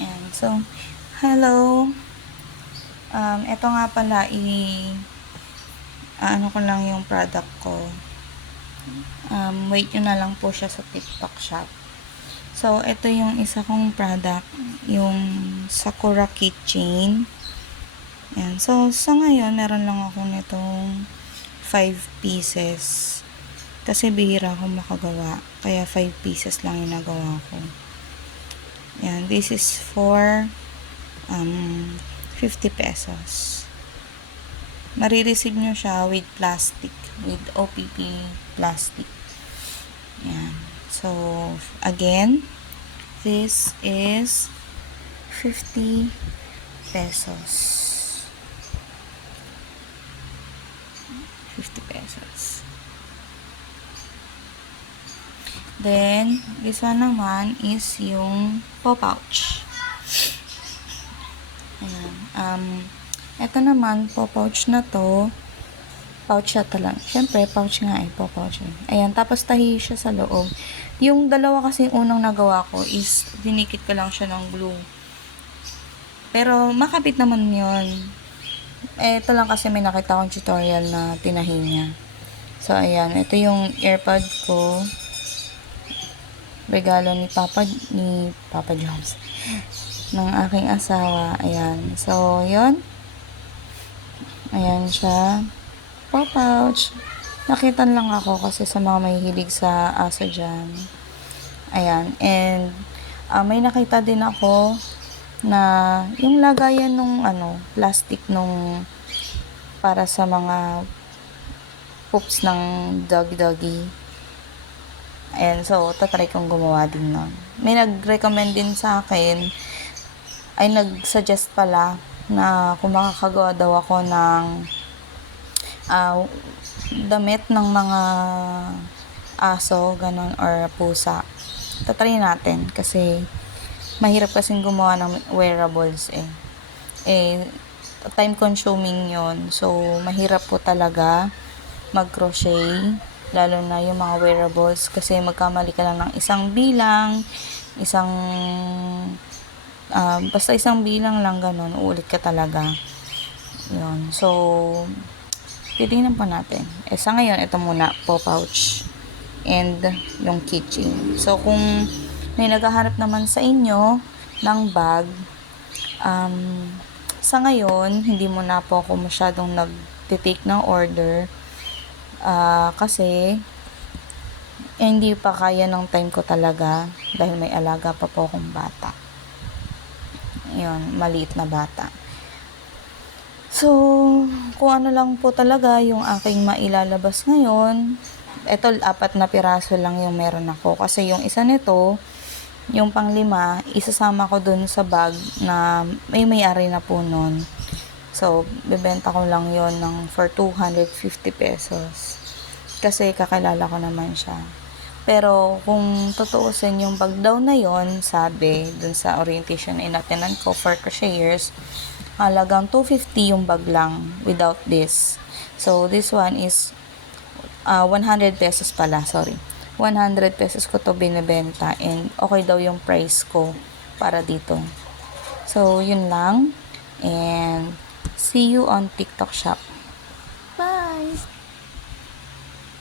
And so, hello. Ito nga pala, ano ko lang yung product ko. Wait nyo na lang po siya sa TikTok shop. So, ito yung isa kong product, yung Sakura Keychain. Yan. So, sa ngayon, meron lang ako nitong 5 pieces. Kasi bihira ako makagawa. Kaya 5 pieces lang yung nagawa ko. Yan. This is for 50 pesos. Marireceive nyo siya with plastic. With OPP plastic. Yan. So, again, this is 50 pesos. 50 pesos. Then, this one naman is yung pouch. Ayan. Ito naman, pouch na to. Pouch siya lang. Siyempre, pouch nga pouch. Ayan, tapos tahi siya sa loob. Yung dalawa kasi unang nagawa ko is dinikit ko lang siya ng glue. Pero, makapit naman yun. Ito lang kasi may nakita akong tutorial na tinahi niya. So, ayan. Ito yung earpod ko. Regalo ni Papa Joms. Ng aking asawa. Ayan. So, yun. Ayan siya. Pouch. Nakitan lang ako kasi sa mga mahihilig sa aso dyan. Ayan. And, may nakita din ako na yung lagayan nung plastic nung para sa mga poops ng doggy. Ayan. So, tatry kong gumawa din nun. May nag-recommend din sa akin, ay nag-suggest pala na kung makakagawa daw ako ng damit ng mga aso, ganun, or pusa. Tatry natin kasi mahirap kasing gumawa ng wearables time consuming yon. So, mahirap po talaga mag-crochet, lalo na yung mga wearables kasi magkamali ka lang ng isang bilang, basta isang bilang lang, ganun, uulit ka talaga. Yun. So, titingnan po natin. Sa ngayon, ito muna, pouch and yung keychain. So, kung may naghahanap naman sa inyo ng bag, sa ngayon, hindi muna po ako masyadong nag-take ng order kasi hindi pa kaya ng time ko talaga dahil may alaga pa po akong bata. Yun, maliit na bata. So, kung ano lang po talaga yung aking mailalabas ngayon, eto 4 na piraso lang yung meron ako. Kasi yung isa nito, yung pang-5, isasama ko dun sa bag na may-ari na po nun. So, bebenta ko lang yon for 250 pesos. Kasi kakilala ko naman siya. Pero, kung tutuusin yung bag daw na yon, sabi, dun sa orientation na inatenan ko for crocheters, halagang 250 yung bag lang without this. So, this one is 100 pesos pala, sorry. 100 pesos ko to binibenta and okay daw yung price ko para dito. So, yun lang. And, see you on TikTok shop. Bye!